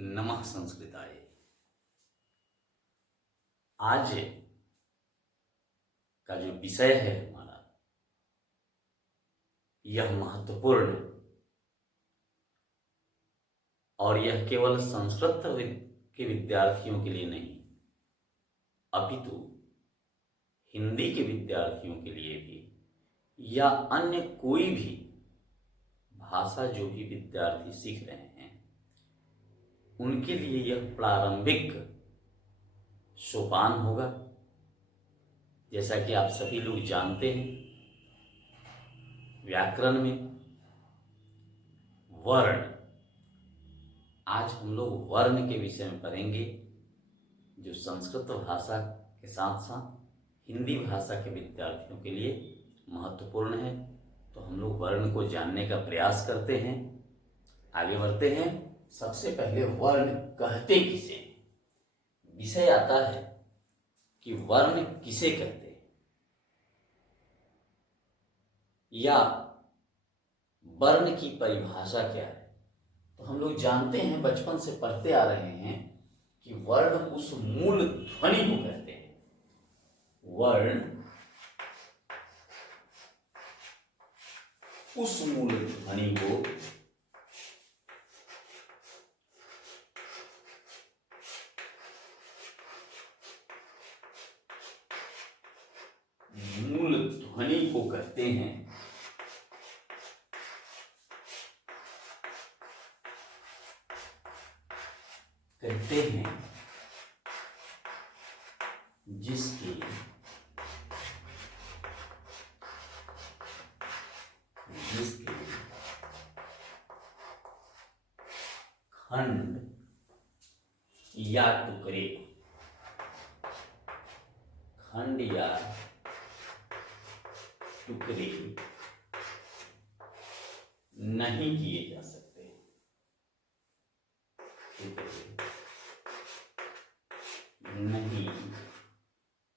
नमः संस्कृताय। आज का जो विषय है हमारा, यह महत्वपूर्ण है और यह केवल संस्कृत के विद्यार्थियों के लिए नहीं, अपितु हिंदी के विद्यार्थियों के लिए भी या अन्य कोई भी भाषा जो भी विद्यार्थी सीख रहे हैं उनके लिए यह प्रारंभिक सोपान होगा। जैसा कि आप सभी लोग जानते हैं, व्याकरण में वर्ण, आज हम लोग वर्ण के विषय में पढ़ेंगे जो संस्कृत भाषा के साथ साथ हिंदी भाषा के विद्यार्थियों के लिए महत्वपूर्ण है। तो हम लोग वर्ण को जानने का प्रयास करते हैं, आगे बढ़ते हैं। सबसे पहले वर्ण कहते किसे, विषय आता है कि वर्ण किसे कहते हैं या वर्ण की परिभाषा क्या है। तो हम लोग जानते हैं, बचपन से पढ़ते आ रहे हैं कि वर्ण उस मूल ध्वनि को कहते हैं। वर्ण उस मूल ध्वनि को कहते हैं जिसके खंड या टुकड़े नहीं किए जा सकते। नहीं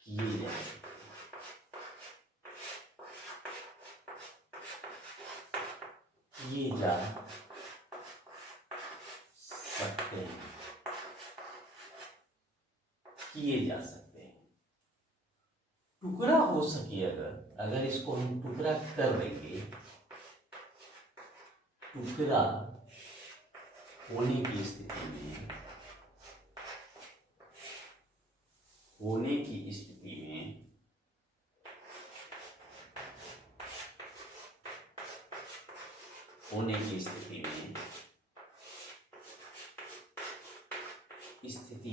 किए जा सकते। किए जा सकते हैं। किए जा सकते हैं। टुकड़ा हो सके, अगर इसको हम टुकड़ा कर देंगे, टुकड़ा होने की स्थिति में होने की स्थिति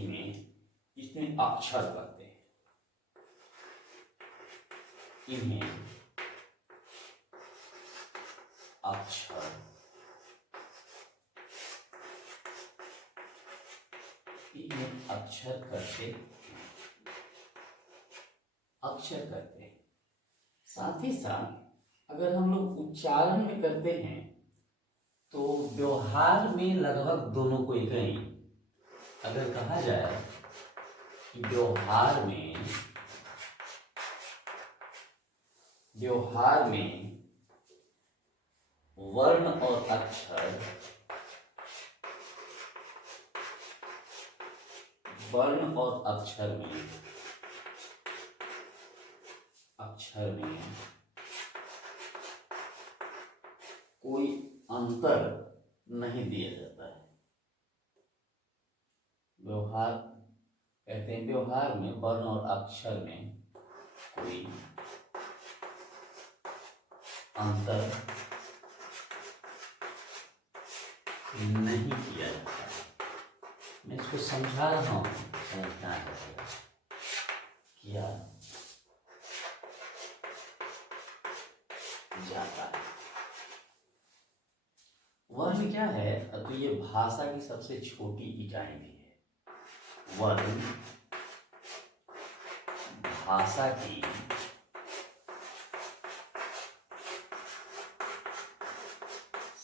में इसमें अक्षर करते हैं। इन्हें अक्षर करते हैं। साथ ही साथ अगर हम लोग उच्चारण में करते हैं तो व्यवहार में लगभग दोनों को एक ही। अगर कहा जाए कि व्यवहार में वर्ण और अक्षर में कोई अंतर नहीं दिया जाता है। व्यवहार में वर्ण और अक्षर में कोई अंतर नहीं किया जाता है। मैं इसको समझा रहा हूं, समझना है किया जाता है। वर्ण क्या है? तो ये भाषा की सबसे छोटी इकाई भी है। वर्ण भाषा की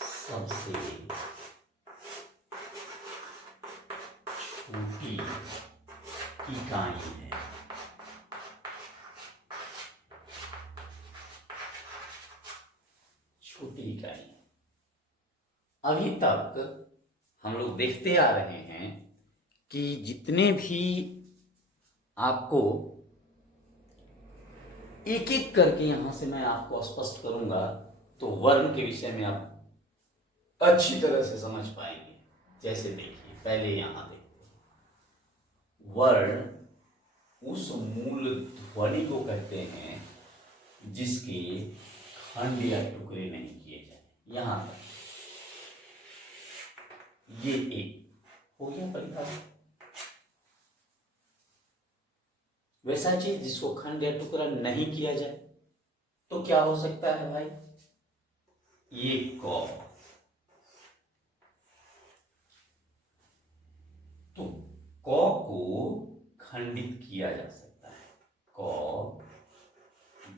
सबसे छोटी इकाई है। छोटी इकाई। अभी तक हम लोग देखते आ रहे हैं कि जितने भी आपको एक एक करके यहां से मैं आपको स्पष्ट करूंगा तो वर्ण के विषय में आप अच्छी तरह से समझ पाएंगे। जैसे देखिए, पहले यहां देखते हैं, वर्ण उस मूल ध्वनि को कहते हैं जिसके खंड या टुकड़े नहीं किए जाए। यहां तक ये एक हो गया परिभाषा। वैसा चीज जिसको खंड या टुकड़ा नहीं किया जाए तो क्या हो सकता है भाई? ये क, तो क को खंडित किया जा सकता है। क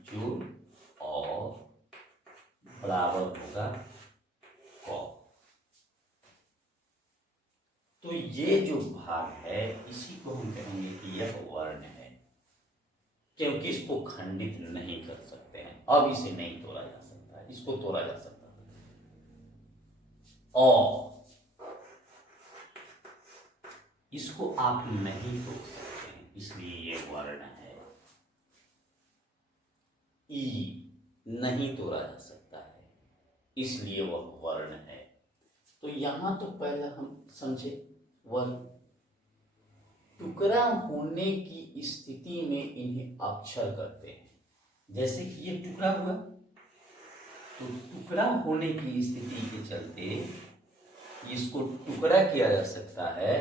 जो और बराबर होगा क। तो ये जो भाग है इसी को हम कहेंगे कि यह वर्ण है, क्योंकि इसको खंडित नहीं कर सकते हैं। अब इसे नहीं तोड़ा जा सकता है, इसको तोड़ा जा सकता है। और इसको आप नहीं तोड़ सकते हैं, इसलिए ये वर्ण है। ई नहीं तोड़ा जा सकता है, इसलिए वह वर्ण है। तो यहां तो पहले हम समझे वर्ण टुकड़ा होने की स्थिति में इन्हें अक्षर करते हैं। जैसे कि ये टुकड़ा हुआ, तो टुकड़ा होने की स्थिति के चलते इसको टुकड़ा किया जा सकता है,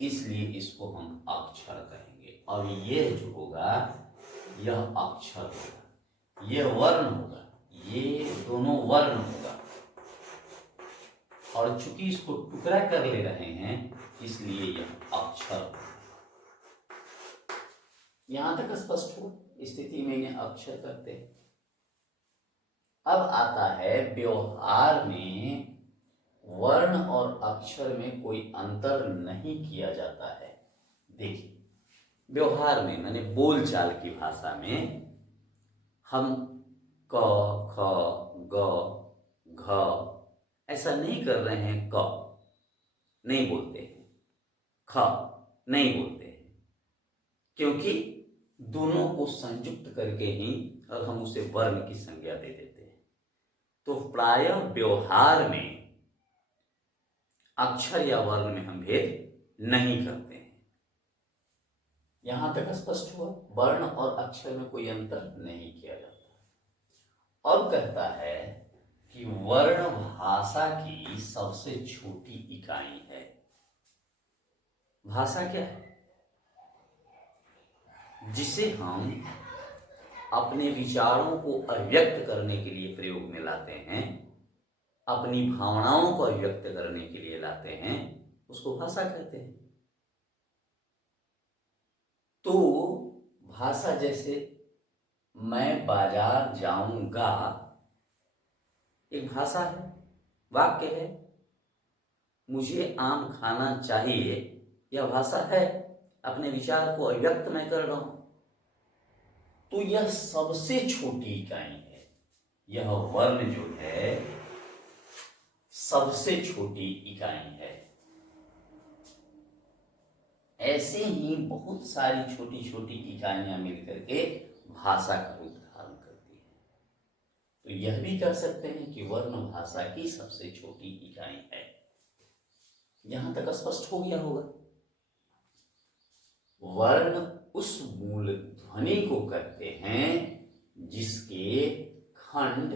इसलिए इसको हम अक्षर कहेंगे। और ये जो होगा यह अक्षर होगा, यह वर्ण होगा, ये दोनों वर्ण होगा। और चूंकि इसको टुकड़ा कर ले रहे हैं इसलिए यह अक्षर होगा। यहां तक स्पष्ट हो? स्थिति में इन्हें अक्षर करते हैं। अब आता है व्यवहार में वर्ण और अक्षर में कोई अंतर नहीं किया जाता है। देखिए, व्यवहार में माने बोलचाल की भाषा में हम क, ख, ग, घ ऐसा नहीं कर रहे हैं। क नहीं बोलते हैं, ख नहीं बोलते हैं, क्योंकि दोनों को संयुक्त करके ही और हम उसे वर्ण की संज्ञा दे देते हैं। तो प्रायः व्यवहार में अक्षर या वर्ण में हम भेद नहीं करते हैं। यहां तक स्पष्ट हुआ? वर्ण और अक्षर में कोई अंतर नहीं किया जाता। अब कहता है कि वर्ण भाषा की सबसे छोटी इकाई है। भाषा क्या है? जिसे हम अपने विचारों को अभिव्यक्त करने के लिए प्रयोग में लाते हैं, अपनी भावनाओं को अभिव्यक्त करने के लिए लाते हैं, उसको भाषा कहते हैं। तो भाषा जैसे मैं बाजार जाऊंगा एक भाषा है, वाक्य है। मुझे आम खाना चाहिए यह भाषा है, अपने विचार को अभिव्यक्त मैं कर रहा हूं। तो यह सबसे छोटी इकाई है। यह वर्ण जो है सबसे छोटी इकाई है। ऐसे ही बहुत सारी छोटी छोटी इकाइयां मिलकर के भाषा का रूप धारण करती है। तो यह भी कह सकते हैं कि वर्ण भाषा की सबसे छोटी इकाई है। यहां तक स्पष्ट हो गया होगा। वर्ण उस मूल ध्वनि को कहते हैं जिसके खंड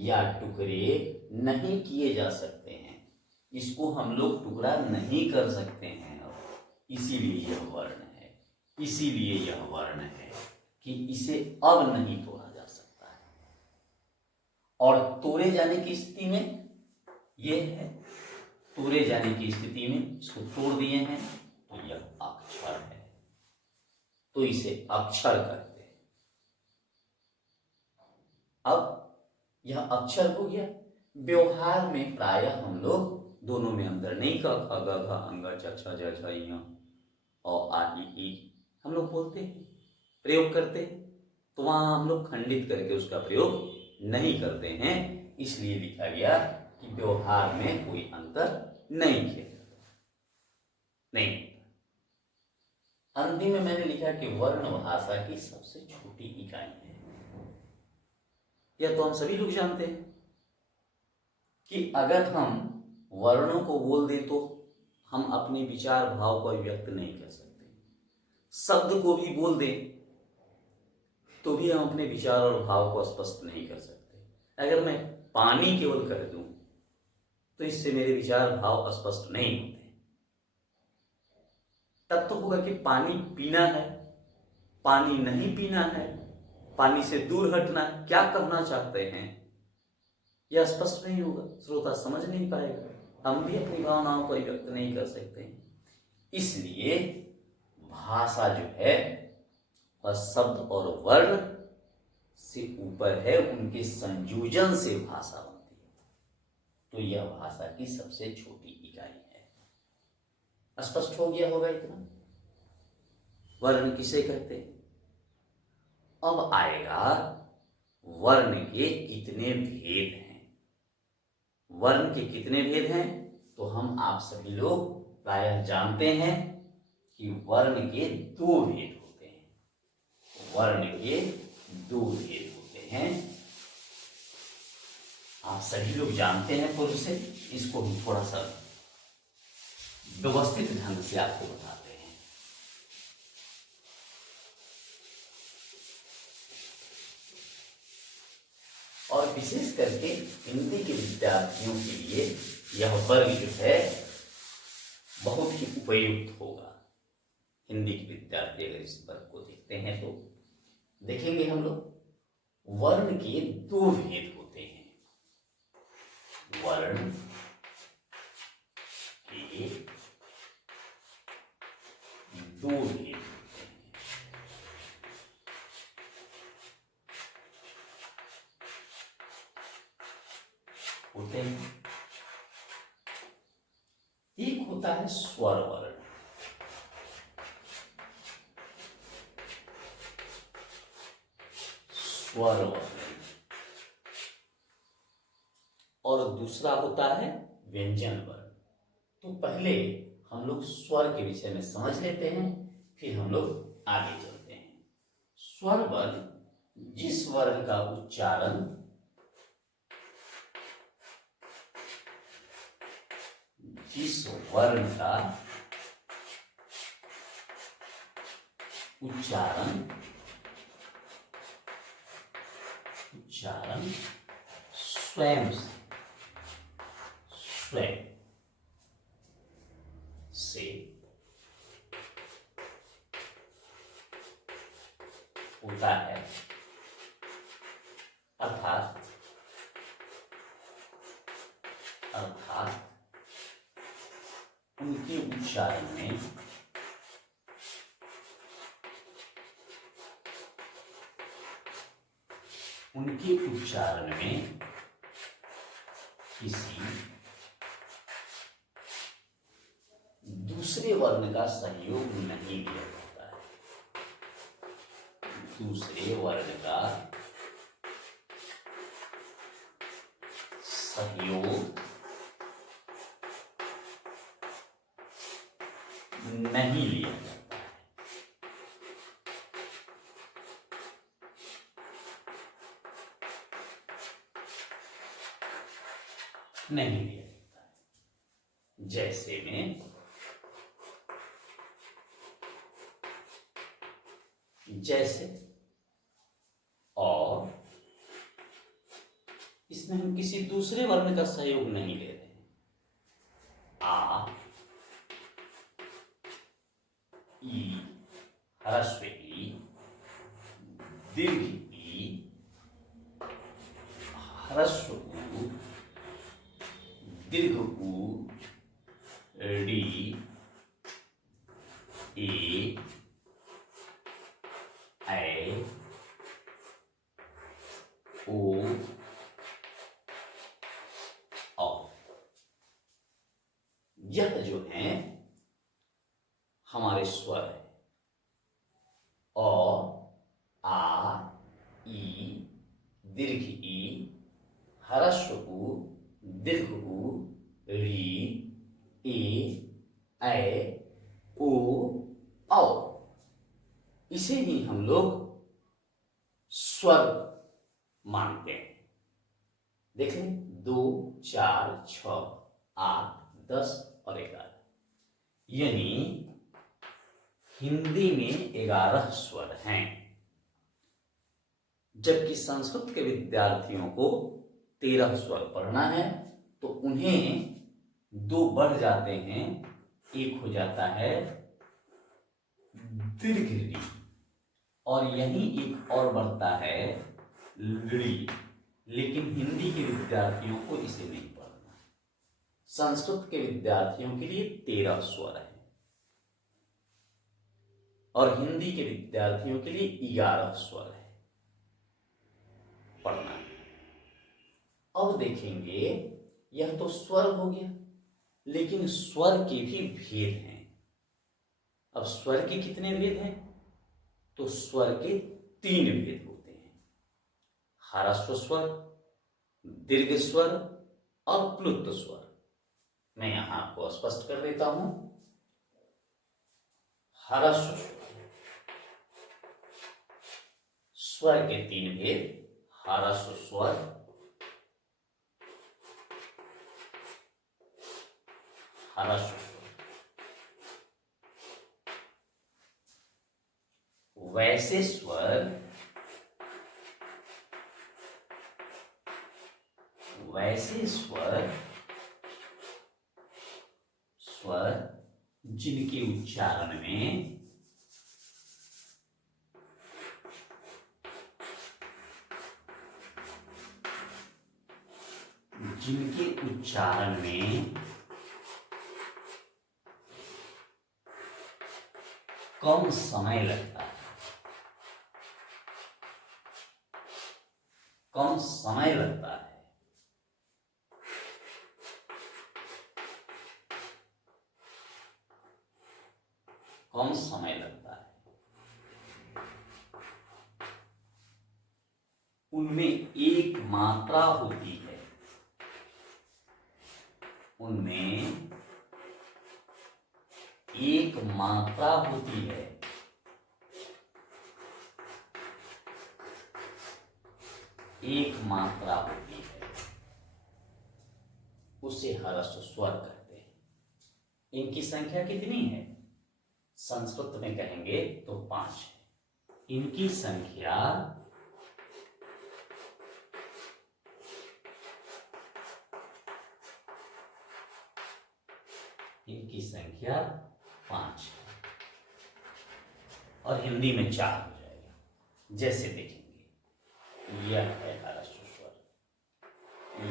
या टुकड़े नहीं किए जा सकते हैं। इसको हम लोग टुकड़ा नहीं कर सकते हैं, इसीलिए यह वर्ण है। इसीलिए यह वर्ण है कि इसे अब नहीं तोड़ा जा सकता है। और तोड़े जाने की स्थिति में यह है, तोड़े जाने की स्थिति में इसको तोड़ दिए हैं तो यह अक्षर है, तो इसे अक्षर कहते हैं। अब यह अक्षर हो गया। व्यवहार में प्रायः हम लोग दोनों में अंतर नहीं कर, ख ग घ अंग च छ ज झ ञ और आ ई हम लोग बोलते हैं, प्रयोग करते हैं। तो वहां हम लोग खंडित करके उसका प्रयोग नहीं करते हैं। इसलिए लिखा गया कि व्यवहार में कोई अंतर नहीं किया जाता, नहीं। अंतिम में मैंने लिखा कि वर्ण भाषा की सबसे छोटी इकाई है। यह तो हम सभी लोग जानते हैं कि अगर हम वर्णों को बोल दें तो हम अपने विचार भाव को व्यक्त नहीं कर सकते। शब्द को भी बोल दें तो भी हम अपने विचार और भाव को स्पष्ट नहीं कर सकते। अगर मैं पानी केवल कह दूं तो इससे मेरे विचार भाव स्पष्ट नहीं होते। तब तो होगा कि पानी पीना है, पानी नहीं पीना है, पानी से दूर हटना, क्या कहना चाहते हैं यह स्पष्ट नहीं होगा, श्रोता समझ नहीं पाएगा, हम भी अपनी भावनाओं को व्यक्त नहीं कर सकते। इसलिए भाषा जो है वह शब्द और वर्ण से ऊपर है, उनके संयोजन से भाषा बनती है। तो यह भाषा की सबसे छोटी इकाई है। स्पष्ट हो गया होगा इतना। वर्ण किसे कहते हैं? अब आएगा वर्ण के कितने भेद हैं। वर्ण के कितने भेद हैं तो हम आप सभी लोग प्रायः जानते हैं कि वर्ण के दो भेद होते हैं। वर्ण के दो भेद होते हैं, आप सभी लोग जानते हैं पूर्व से। इसको हम थोड़ा सा व्यवस्थित ढंग से आपको बताते हैं। और विशेष करके हिंदी के विद्यार्थियों के लिए यह वर्ग जो है बहुत ही उपयुक्त होगा। हिंदी के विद्यार्थी अगर इस वर्ग को देखते हैं तो देखेंगे हम लोग वर्ण के दो भेद होते हैं। वर्ण के दो भेद होते हैं। एक होता है स्वर वर्ण, स्वर वर्ण, और दूसरा होता है व्यंजन वर्ण। तो पहले हम लोग स्वर के विषय में समझ लेते हैं, फिर हम लोग आगे चलते हैं। स्वर वर्ण जिस वर्ण का उच्चारण जिस वर्ण का उच्चारण स्वयं से होता है, अर्थात उनके उच्चारण में किसी दूसरे वर्ण का सहयोग नहीं लिया जाता है। दूसरे वर्ण का सहयोग नहीं लिया जाता है। नहीं लिया जाता है। जैसे में जैसे और, इसमें हम किसी दूसरे वर्ण का सहयोग नहीं ले रहे हैं। आ, ई, ह्रस्व ई, दीर्घ ई, ह्रस्व उ, दीर्घ उ, डी, ए, ऐ, ओ, औ। यह जो है हमारे स्वर है। और आ, ई, दीर्घ ई, ह्रस्व उ, दीर्घ उ, री, ए, ऐ, ओ, औ। इसे ही हम लोग स्वर मानते हैं। देख लें, 2, 4, 6, 8, 10 और 11, यानी हिंदी में 11 स्वर हैं, जबकि संस्कृत के विद्यार्थियों को 13 स्वर पढ़ना है, तो उन्हें 2 बढ़ जाते हैं, एक हो जाता है दीर्घ री, और यही एक और बढ़ता है ली। लेकिन हिंदी के विद्यार्थियों को इसे नहीं पढ़ना। संस्कृत के विद्यार्थियों के लिए 13 स्वर है और हिंदी के विद्यार्थियों के लिए 11 स्वर है पढ़ना। अब देखेंगे, यह तो स्वर हो गया, लेकिन स्वर के भी भेद हैं। अब स्वर के कितने भेद हैं? तो स्वर के 3 भेद होते हैं, ह्रस्व स्वर, दीर्घ स्वर और प्लुत स्वर। मैं यहां आपको स्पष्ट कर देता हूं। ह्रस्व स्वर, स्वर के 3 भेद, ह्रस्व स्वर, ह्रस्व स्वर, वैसे स्वर, वैसे स्वर, स्वर जिनके उच्चारण में कम समय लगता है, कम समय लगता है, कम समय लगता है, उनमें एक मात्रा होती है, उनमें एक मात्रा होती है, एक मात्रा होती है, उसे ह्रस्व स्वर कहते हैं। इनकी संख्या कितनी है? संस्कृत में कहेंगे तो 5 है। इनकी संख्या इनकी संख्या 5 है और हिंदी में 4 हो जाएगा। जैसे देखेंगे, यह है ह्रस्व स्वर,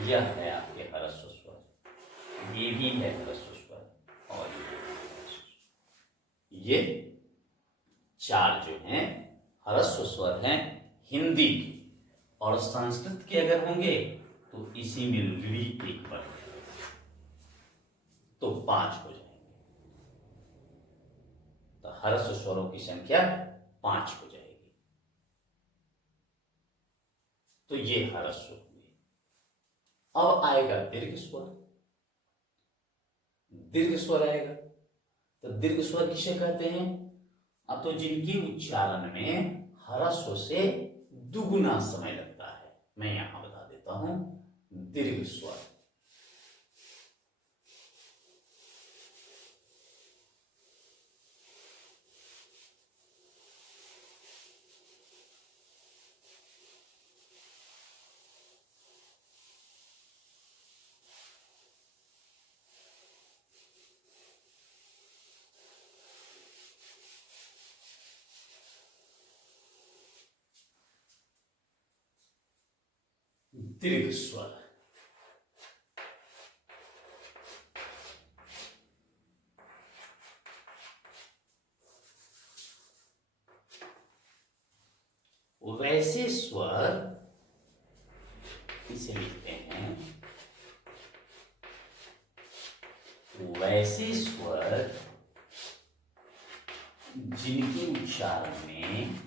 यह है आपके ह्रस्व स्वर, ये भी है ह्रस्व स्वर, और ये भी है ह्रस्व स्वर। ये 4 जो हैं ह्रस्व स्वर हैं हिंदी की, और संस्कृत के अगर होंगे तो इसी में ली एक बढ़ जाएगा, तो 5 हो जाएंगे। तो ह्रस्व स्वरों की संख्या 5 हो जाएगी। तो ये ह्रस्व हुए। अब आएगा दीर्घ स्वर, दीर्घ स्वर आएगा। तो दीर्घ स्वर किसे कहते हैं? अब तो जिनके उच्चारण में ह्रस्व से दुगुना समय लगता है, मैं यहां बता देता हूं, दीर्घ स्वर। दीर्घ स्वर, वैसे स्वर इसे लिखते हैं, वैसे स्वर जिनके उच्चारण में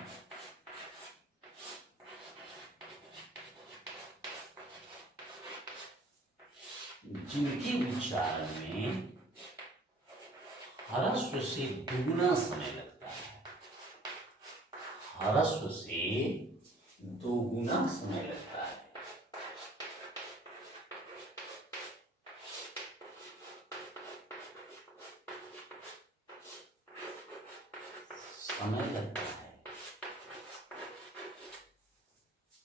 ह्रस्व से दुगुना समय लगता है, ह्रस्व से दोगुना समय लगता है। समय लगता है।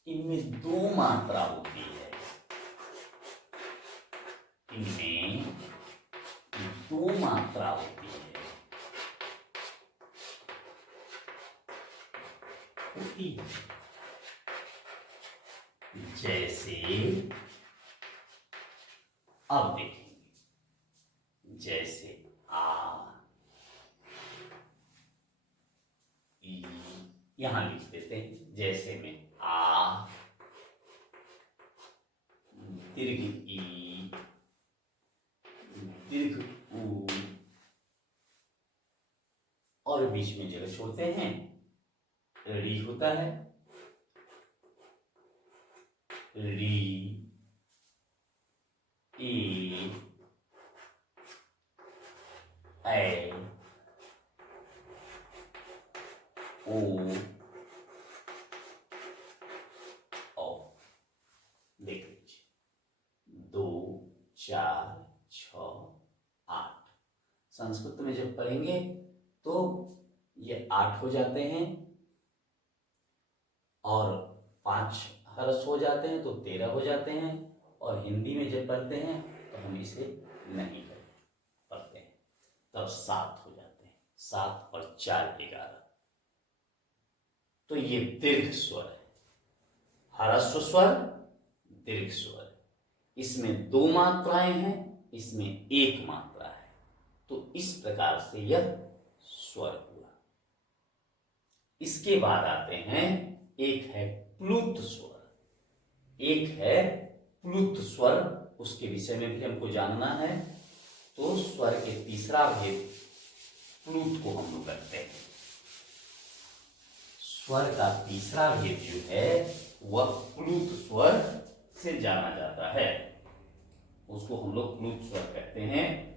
इनमें दो मात्रा होती है, इनमें दो मात्रा होती है, जैसे अब देखेंगे, जैसे आ, ई, यहां लिख देते हैं, जैसे में आ, दीर्घ ई, दीर्घ ऊ, और बीच में जगह छोड़ते हैं, री होता है, री, ई, ऐ, ओ, देख लीजिए, 2, 4, 6, 8। संस्कृत में जब पढ़ेंगे तो ये 8 हो जाते हैं, और 5 ह्रस्व हो जाते हैं तो 13 हो जाते हैं, और हिंदी में जब पढ़ते हैं तो हम इसे नहीं पढ़ते हैं, तब 7 हो जाते हैं, 7 और 4 11। तो ये दीर्घ स्वर है, ह्रस्व स्वर, दीर्घ स्वर। इसमें 2 मात्राएं हैं, इसमें 1 मात्रा है, तो इस प्रकार से यह स्वर हुआ। इसके बाद आते हैं, एक है प्लुत स्वर, एक है प्लुत स्वर, उसके विषय में भी हमको जानना है। तो स्वर के तीसरा भेद प्लुत को हम लोग करते हैं। स्वर का तीसरा भेद जो है वह प्लुत स्वर से जाना जाता है, उसको हम लोग प्लुत स्वर कहते हैं।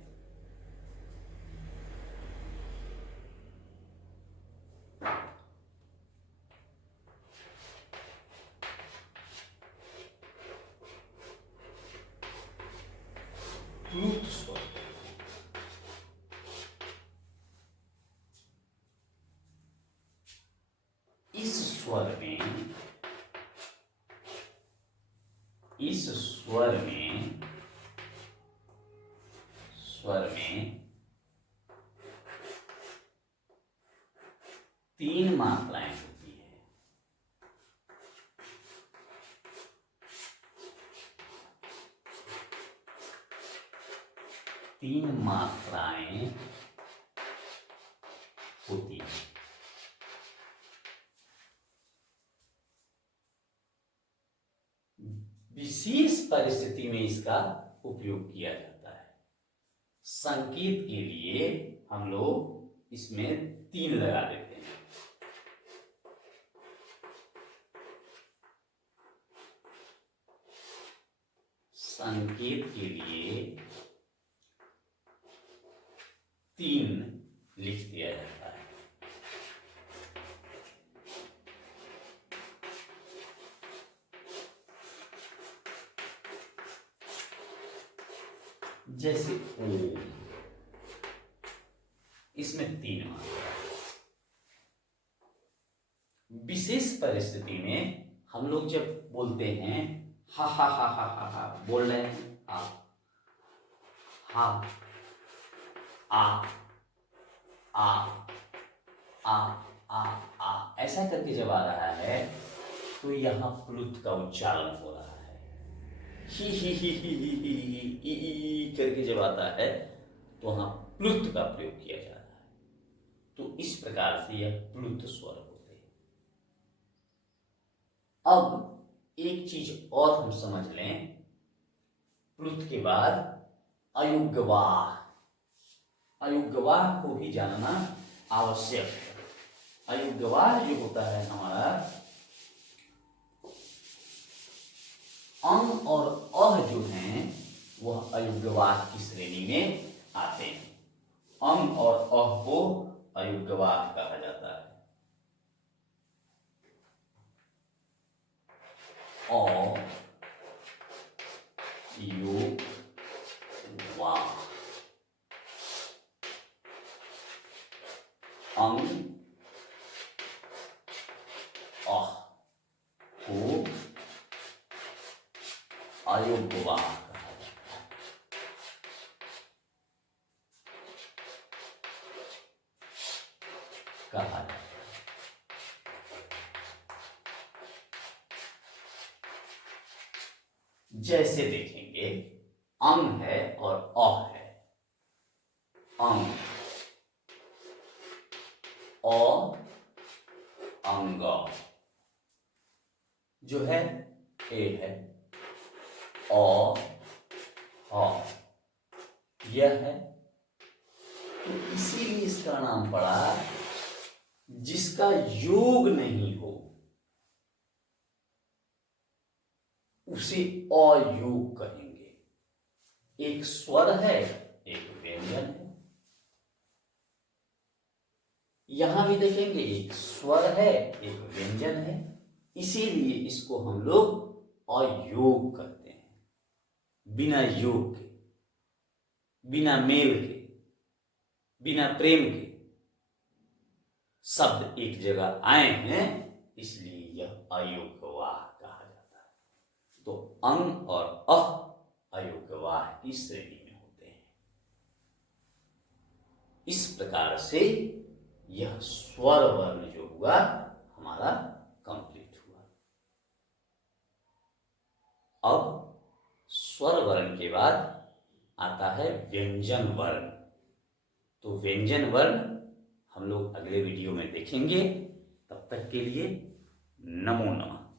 प्लुत स्वर, इस स्वर में, इस स्वर में, स्वर में 3 मात्राएं होती है। तीन मात्राएं होती है। विशेष परिस्थिति में इसका उपयोग किया जाता है। संकेत के लिए हम लोग इसमें 3 लगा देते हैं। संकेत के लिए 3 लिख दिया जाता है। जैसे ओ, इसमें 3 मात्रा। विशेष परिस्थिति में हम लोग जब बोलते हैं हा हा हा हा हा हा, बोल रहे हैं हा आ आ आ आ आ, ऐसा करके जब आ रहा है तो यहां प्लुत का उच्चारण हो रहा है। ही करके जब आता है तो वहां प्लुत का प्रयोग किया जा रहा है। तो इस प्रकार से यह प्लुत स्वर होते हैं। अब एक चीज और हम समझ लें, प्लुत के बाद अयुग्वाह, अयुग्वाह को भी जानना आवश्यक है। अयुग्वाह जो होता है हमारा, अंग और अह जो हैं वह अयुग्वाह की श्रेणी में आते हैं। अंग और अह को अयोग्यवाह कहा जाता है। अयोग्यवाह अंग अह को अयोग्यवाह कहा जाता है। जैसे देखेंगे, अंग है और अ है। अंग, अ, अंग, जो है ए है, अ, ह, यह है, तो इसीलिए इसका नाम पड़ा जिसका योग नहीं हो उसे अयोग कहेंगे। एक स्वर है, एक व्यंजन है। यहां भी देखेंगे, एक स्वर है, एक व्यंजन है, इसीलिए इसको हम लोग अयोग करते हैं। बिना योग के, बिना मेल के, बिना प्रेम के शब्द एक जगह आए हैं, इसलिए यह अयोग्यवाह कहा जाता है। तो अंग और अह अयोग्यवाह की श्रेणी में होते हैं। इस प्रकार से यह स्वर वर्ण जो हुआ हमारा कंप्लीट हुआ। अब स्वर वर्ण के बाद आता है व्यंजन वर्ण। तो व्यंजन वर्ण हम लोग अगले वीडियो में देखेंगे। तब तक के लिए नमो नमः।